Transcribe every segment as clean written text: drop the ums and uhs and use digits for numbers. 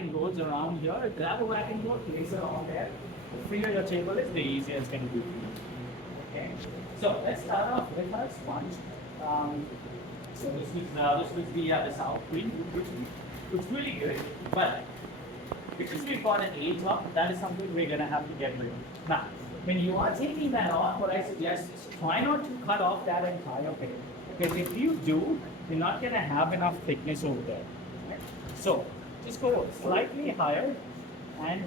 and rolls around here, grab a whack and roll, place it on there. The freer your table is, the easier it's going to be for you. Okay, so let's start off with our sponge. So this was the South Queen, which looks really good, but because we've got an A top, that is something we're gonna have to get rid of. Now, when you are taking that off, what I suggest is try not to cut off that entire bit. Because if you do, you're not gonna have enough thickness over there. Right? So just go slightly higher and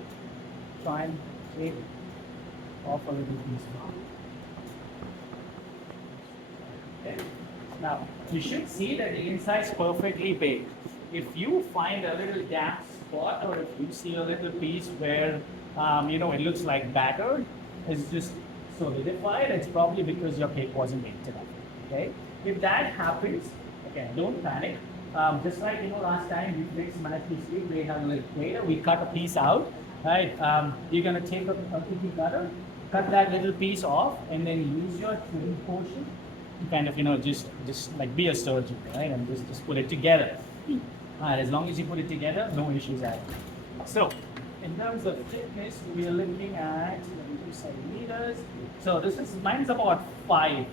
try and take off a little piece. Okay. Now, you should see that the inside is perfectly baked. If you find a little damp spot or if you see a little piece where, it looks like battered, it's just solidified, it's probably because your cake wasn't baked enough, okay? If that happens, again, don't panic. Just like, last time we fixed Matthew's cake, we had a little later, we cut a piece out, right? You're gonna take a cookie cutter, cut that little piece off, and then use your trim portion kind of, just like be a surgeon, right? And just put it together. As long as you put it together, no issues at all. So, in terms of thickness, we are looking at 2 centimeters. So mine's about 5.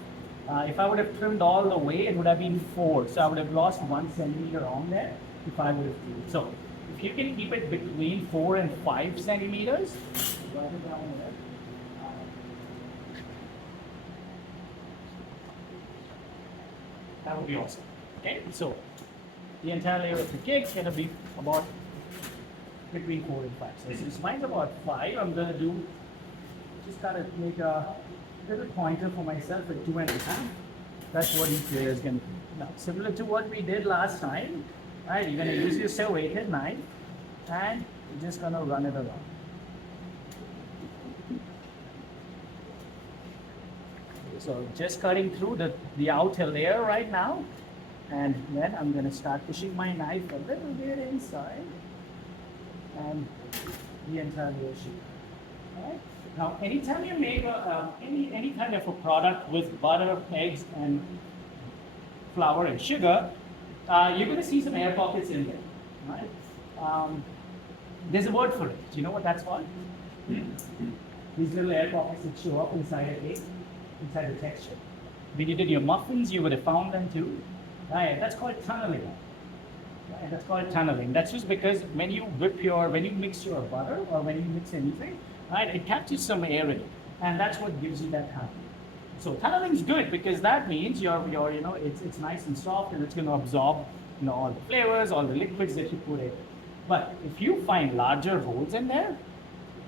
If I would have trimmed all the way, it would have been 4. So I would have lost 1 centimeter on there if I would have trimmed. So, if you can keep it between 4 and 5 centimeters, write it down there. That would be awesome. Okay, so the entire layer of the cake is going to be about between 4 and 5. So since mine's about 5, I'm going to just kind of make a little pointer for myself at 2.5. That's what each layer is going to be. Now, similar to what we did last time, right? You're going to use your serrated knife and you're just going to run it around. So just cutting through the outer layer right now, and then I'm going to start pushing my knife a little bit inside, and the entire layer should. Right? Now, anytime you make any kind of a product with butter, eggs, and flour and sugar, you're going to see some air pockets in there. Right? There's a word for it. Do you know what that's called? These little air pockets that show up inside a cake. Inside the texture. When you did your muffins, you would have found them too. Right? That's called tunneling. Right? That's called tunneling. That's just because when you mix your butter or when you mix anything, right, it captures some air in it, and that's what gives you that tunneling. So tunneling is good because that means it's nice and soft and it's going to absorb all the flavors, all the liquids that you put in. But if you find larger holes in there,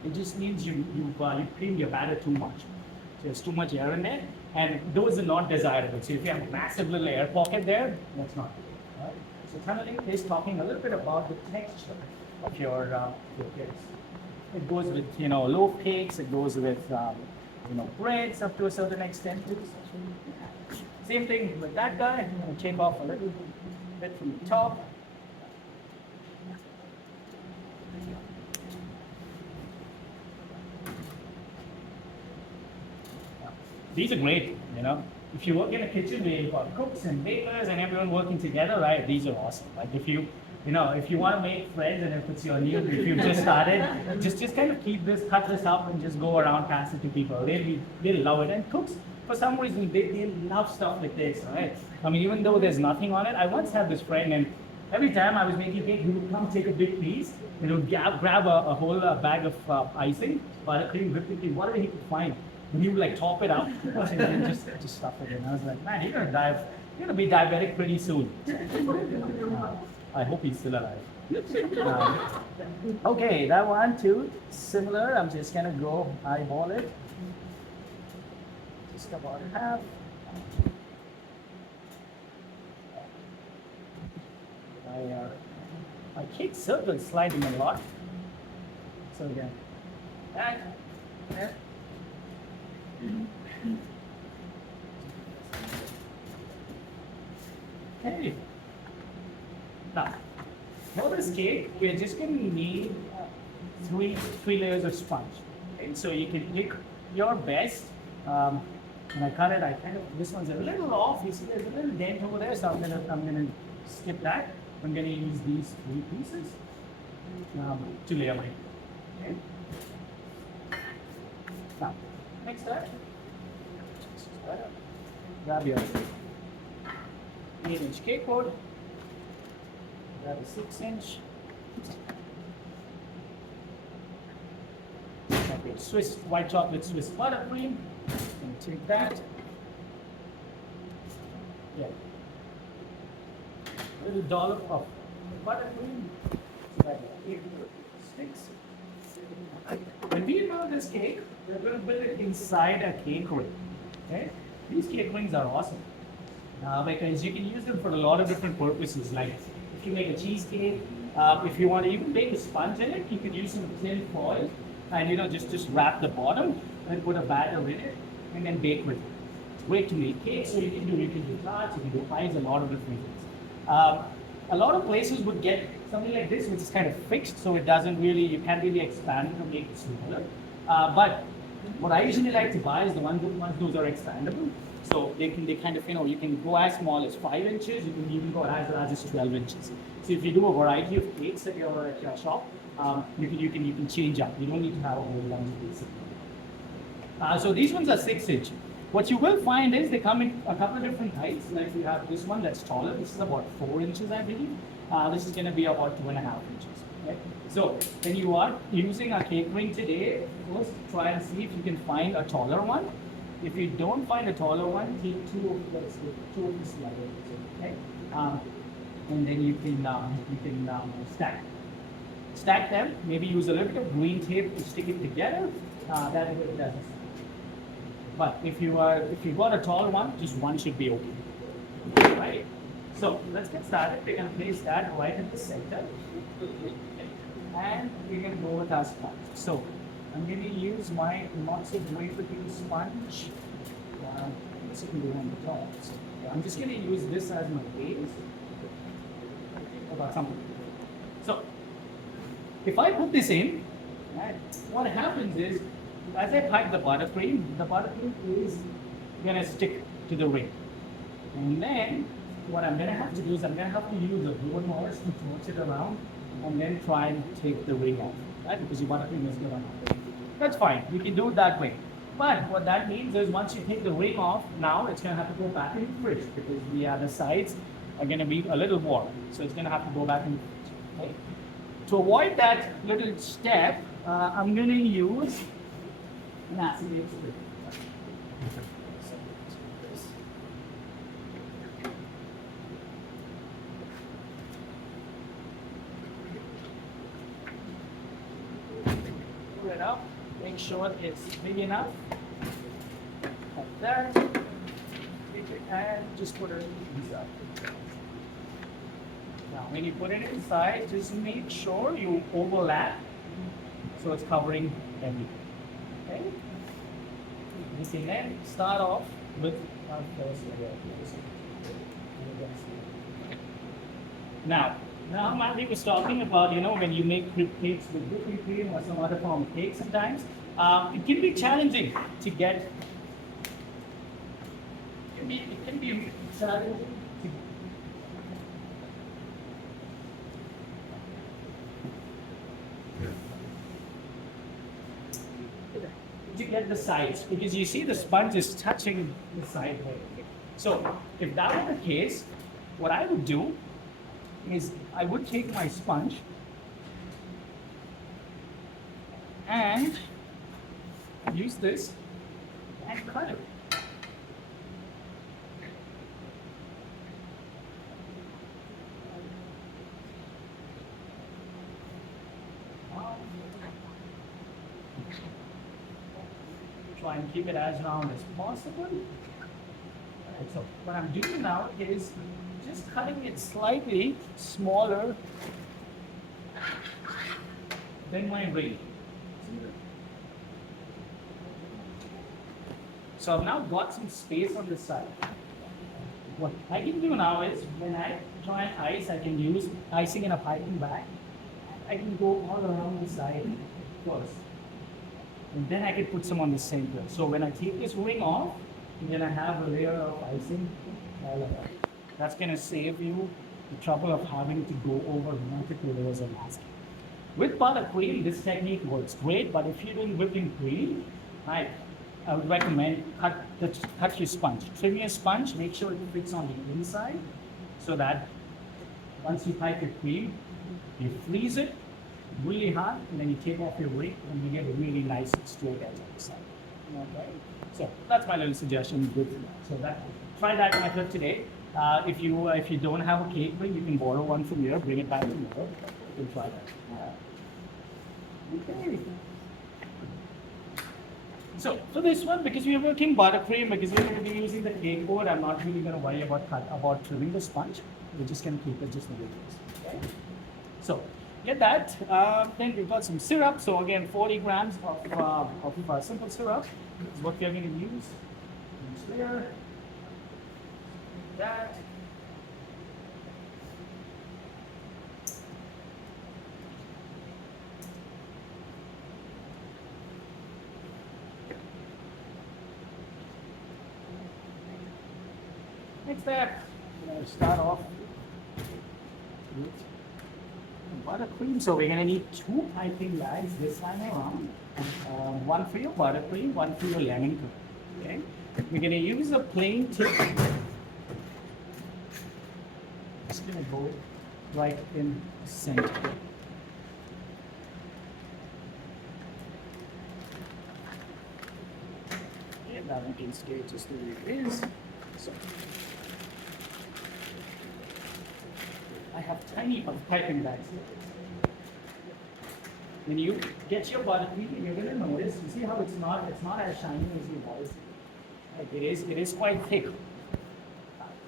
it just means you creamed your batter too much. There's too much air in there, and those are not desirable. So if you have a massive little air pocket there, that's not good. Right? So tunneling is talking a little bit about the texture of your cakes. It goes with loaf cakes. It goes with breads up to a certain extent too. Same thing with that guy. I'm going to take off a little bit from the top. These are great, If you work in a kitchen where you've got cooks and bakers and everyone working together, right? These are awesome. Like if you want to make friends and if it's your new, if you've just started, just kind of cut this up and just go around, pass it to people. They'll love it. And cooks, for some reason, they love stuff like this, right? I mean, even though there's nothing on it, I once had this friend, and every time I was making cake, he would come take a big piece, and he would grab a whole bag of icing, buttercream, whipped cream, whatever he could find. And he would like top it up and then just stuff it in. I was like, man, you're gonna be diabetic pretty soon. I hope he's still alive. Okay, that one too, similar. I'm just gonna go eyeball it. Just about half. My cake circle is sliding a lot. So again, that. Okay. Now, for this cake, we're just going to need three layers of sponge. Okay? So you can pick your best. When I cut it, this one's a little off. You see, there's a little dent over there, so I'm gonna skip that. I'm gonna use these 3 pieces. to layer my. Okay. Now, next step. Grab your 8-inch cake board. Grab a 6-inch. Okay, Swiss white chocolate Swiss buttercream. And take that. Yeah. A little dollop of buttercream. So that the cake sticks. When we build this cake, we're going to build it inside a cake ring. Okay? These cake rings are awesome because you can use them for a lot of different purposes. Like if you make a cheesecake, if you want to even make a sponge in it, you could use some tin foil and just wrap the bottom and put a batter in it and then bake with it. It's great to make cakes. So you can do tarts, you can do pies, a lot of different things. A lot of places would get something like this, which is kind of fixed, so it doesn't really, you can't really expand it or make it smaller. But what I usually like to buy is the ones those are expandable. So they kind of, you can go as small as 5 inches, you can even go as large as 12 inches. So if you do a variety of cakes at your shop, you can change up. You don't need to have a whole bunch of these. So these ones are 6-inch. What you will find is they come in a couple of different heights. Like you have this one that's taller. This is about 4 inches, I believe. This is going to be about 2.5 inches. Okay? So when you are using a cake ring today, first try and see if you can find a taller one. If you don't find a taller one, take two of these levels. Okay? And then you can stack them. Maybe use a little bit of green tape to stick it together. That it doesn't. But if you got a tall one, just one should be okay. Right? So let's get started. We're going to place that right in the center. And we're going to go with our sponge. So I'm going to use my not so great looking sponge. This can go on the top. So I'm just going to use this as my base. About something. So if I put this in, right, what happens is, as I pack the buttercream is going to stick to the ring. And then what I'm going to have to do is I'm going to have to use a blower mouse to torch it around and then try and take the ring off, right? Because your buttercream is going to. That's fine. You can do it that way. But what that means is once you take the ring off, now it's going to have to go back in the fridge because the other sides are going to be a little warm. So it's going to have to go back in the fridge. Okay? To avoid that little step, I'm going to use an acetate spray. Pull it up, make sure it's big enough. Like that. And just put it inside. Now, when you put it inside, just make sure you overlap so it's covering everything. Okay? You can then start off with our first layer. Now Mandy was talking about, when you make cakes with whipping cream or some other form of cake sometimes, it can be challenging to get, it can be challenging to get the sides, because you see the sponge is touching the side here. So if that were the case, what I would do is I would take my sponge and use this and cut it. Try and keep it as round as possible. Right, so what I'm doing now is just cutting it slightly smaller than my ring. So I've now got some space on the side. What I can do now is when I try and ice, I can use icing in a piping bag. I can go all around the side first. And then I can put some on the center. So when I take this ring off, then I have a layer of icing all around. That's going to save you the trouble of having to go over multiple layers of masking. With buttercream, this technique works great, but if you're doing whipping cream, right, I would recommend cut your sponge. Trim your sponge, make sure it fits on the inside so that once you pipe your cream, you freeze it really hot, and then you take off your wick, and you get a really nice straight edge on the side. Okay, so that's my little suggestion. So try that method today. If you don't have a cake ring, you can borrow one from here, bring it back to Europe. You can try that. Okay. So for this one, because we are working buttercream, because we're going to be using the cake board, I'm not really going to worry about trimming the sponge. We're just going to keep it just the way it is. Okay. So get that. Then we've got some syrup. So again, 40 grams of simple syrup is what we're going to use. There. That. Next step, start off with buttercream. So we're going to need 2 piping bags this time around. One for your buttercream, one for your lemon curd. Okay. We're going to use a plain tip. Just going to go right in the center. And that one can stay just the way it is. So I have tiny piping bags here. When you get your buttercream, you're going to notice. You see how it's not as shiny as you want. Like it is quite thick.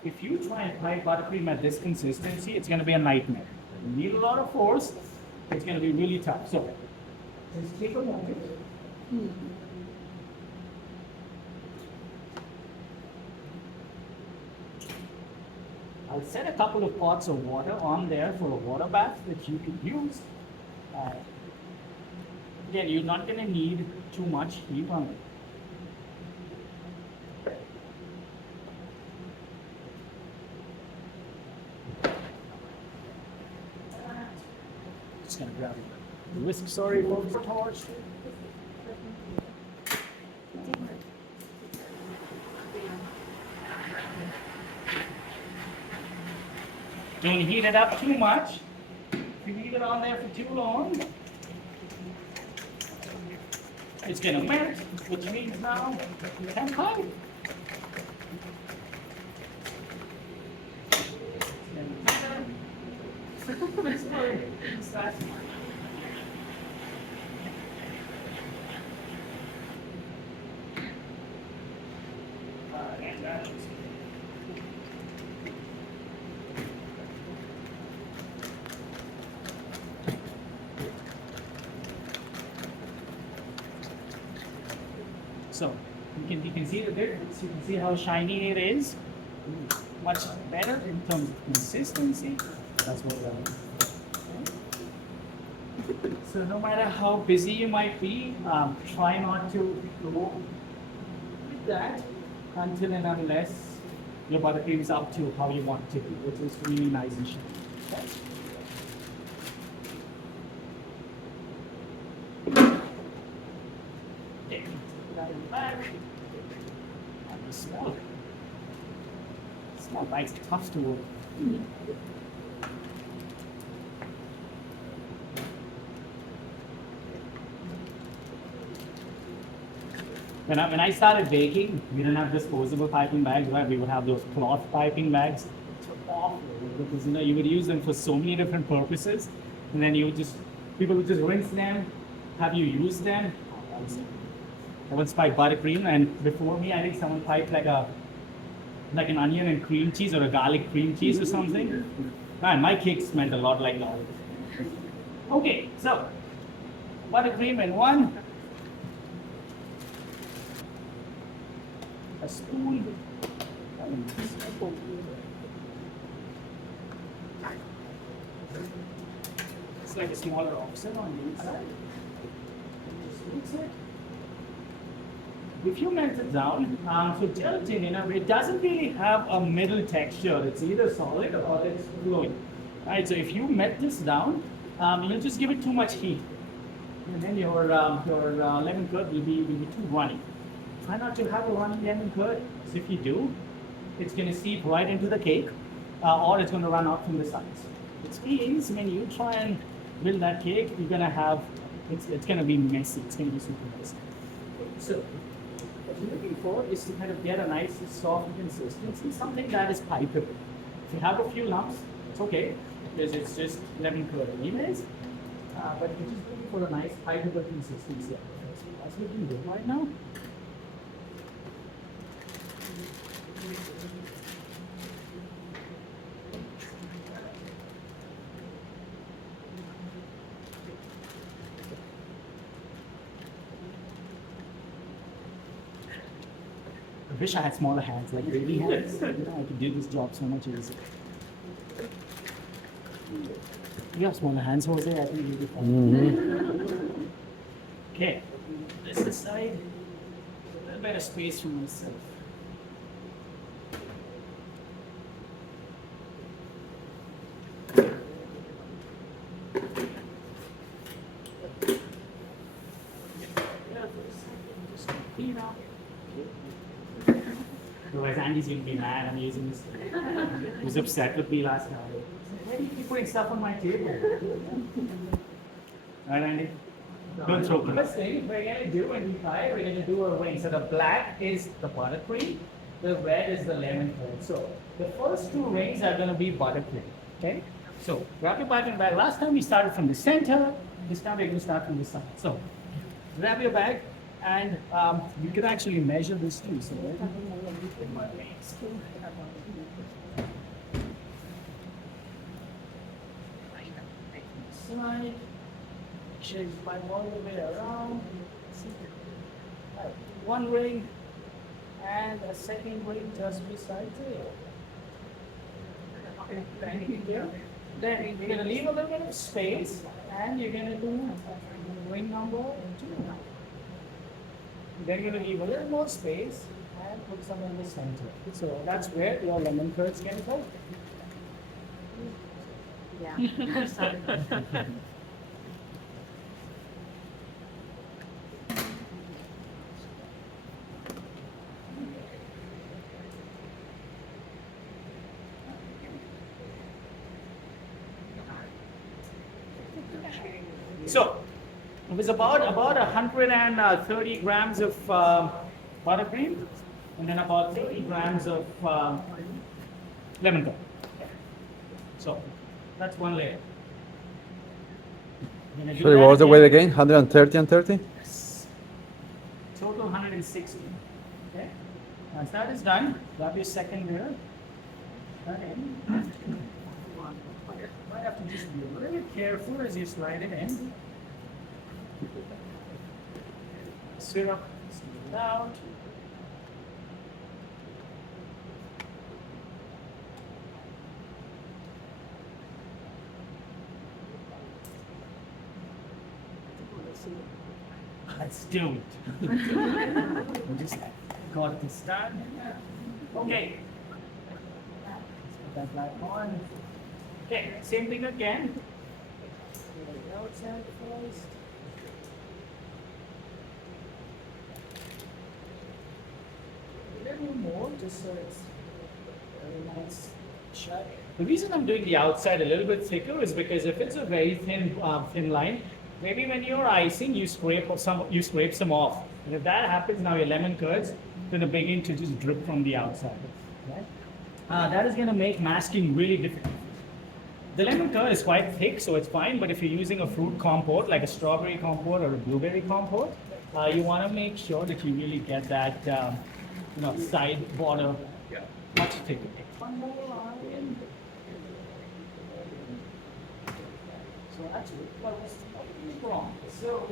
If you try and pipe buttercream at this consistency, it's going to be a nightmare. You need a lot of force. It's going to be really tough. So just take a moment. I'll set a couple of pots of water on there for a water bath that you can use. Again, you're not going to need too much heat on it. Just going to grab a whisk, sorry, folks, torch. Don't heat it up too much. If you leave it on there for too long, it's going to melt, which means now you can pipe. So you can see the difference. You can see how shiny it is. Much better in terms of consistency. That's what we're doing. So no matter how busy you might be, try not to go with that until and unless your buttercream is up to how you want it to be, which is really nice and shiny. Okay? And the small bites are tough to work. When I started baking, we didn't have disposable piping bags, right? We would have those cloth piping bags. It's awful because you would use them for so many different purposes, and then people would just rinse them. Have you used them? I once piped buttercream, and before me, I think someone piped like an onion and cream cheese or a garlic cream cheese or something. Man, my cake smelled a lot like that. Okay, so buttercream in one. A spoon. It's like a smaller offset on the inside. If you melt it down, so gelatin, it doesn't really have a middle texture. It's either solid or it's fluid. Right, so if you melt this down, you'll just give it too much heat, and then your lemon curd will be too runny. Try not to have a runny lemon curd, because if you do, it's going to seep right into the cake, or it's going to run out from the sides. Which means when you try and build that cake, you're going to have it's going to be messy. It's going to be super messy. So what you're looking for is to kind of get a nice soft consistency, something that is pipeable. If you have a few lumps, it's okay, because it's just lemon curd anyways. But you're just looking for a nice pipeable consistency. So that's what you do right now. I wish I had smaller hands, like baby hands. I could do this job so much easier. You have smaller hands, Jose. I think you'll be fine. Okay, this side, a little bit of space for myself. Just clean up. Otherwise, Andy's going to be mad. I'm using this. He was upset with me last time. Why do you keep putting stuff on my table? Right, Andy? Don't throw it. First thing we're going to do when we fry, we're going to do a ring. So the black is the buttercream, the red is the lemon curd. So the first two rings are going to be buttercream. Okay? So grab your bag. Last time we started from the center. This time we're going to start from the side. So grab your bag. And you can actually measure this too. So side, shake my all the way around. One ring and a second ring just beside it. Then you're gonna leave a little bit of space, and you're gonna do ring number 2. Then you're going to leave a little more space and put some in the center. So that's where your lemon curds can go. Yeah. Sorry. So it was about 130 grams of buttercream, and then about 30 grams of lemon curd. So that's one layer. Sorry, what was the weight again? 130 and 30? Yes. Total 160. Okay. Once that is done, grab your second layer. That in. Might have to just be a little bit careful as you slide it in. Syrup, squeeze it out. Let's do it. We just got this done. Okay. Let's put that back on. Okay, same thing again. The outside first. A little more, just so it's very nice shut. The reason I'm doing the outside a little bit thicker is because if it's a very thin line, maybe when you're icing, you scrape some off. And if that happens, now your lemon curds going to begin to just drip from the outside. Right? That is going to make masking really difficult. The lemon curd is quite thick, so it's fine. But if you're using a fruit compote, like a strawberry compote or a blueberry compote, you want to make sure that you really get that side border much thicker. One more line. So actually, what was wrong? So,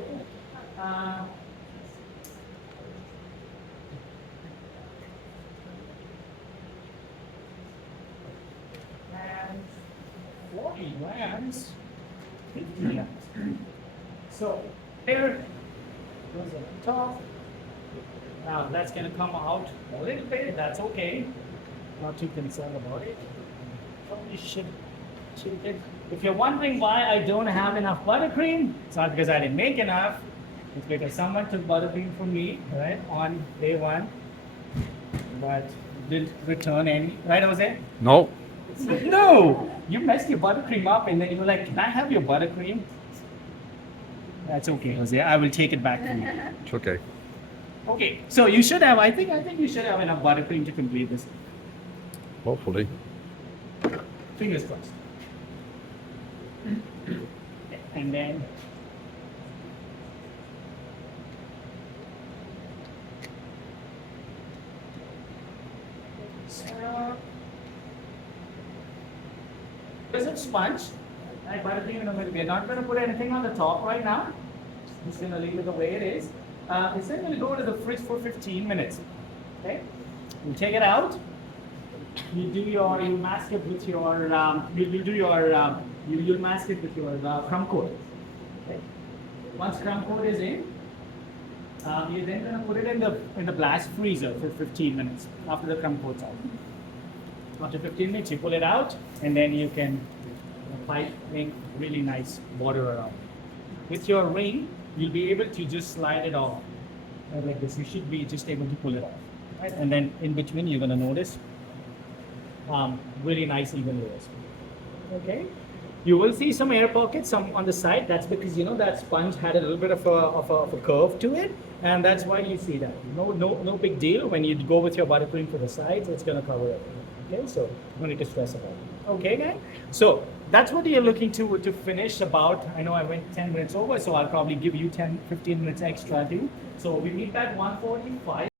and 40 grams, 50 grams. So here goes at the top. Now that's going to come out a little bit. That's okay. Not too concerned about it. Probably should get If you're wondering why I don't have enough buttercream, it's not because I didn't make enough. It's because someone took buttercream from me, right, on day one, but didn't return any. Right, Jose? No. No! You messed your buttercream up and then you were like, can I have your buttercream? That's okay, Jose. I will take it back from you. It's okay. Okay, so you should have, I think you should have enough buttercream to complete this. Hopefully. Fingers crossed. And then so is it sponge? Like buttercream, we're not going to put anything on the top right now. Just going to leave it the way it is. It's then going to go to the fridge for 15 minutes. Okay, you take it out. You mask it with your you'll mask it with your crumb coat. Okay. Once crumb coat is in, you're then gonna put it in the blast freezer for 15 minutes after the crumb coat's out. After 15 minutes, you pull it out, and then you can make really nice border around. With your ring, you'll be able to just slide it off like this. You should be just able to pull it off, right? And then in between, you're gonna notice really nice even layers. Okay, you will see some air pockets some on the side. That's because that sponge had a little bit of a curve to it, and that's why you see that. No big deal. When you go with your buttercream for the sides, it's gonna cover everything. Okay, so no need to stress about it. Okay, guys. So that's what you're looking to finish about. I know I went 10 minutes over, so I'll probably give you 10-15 minutes extra too. So we meet back 1:45.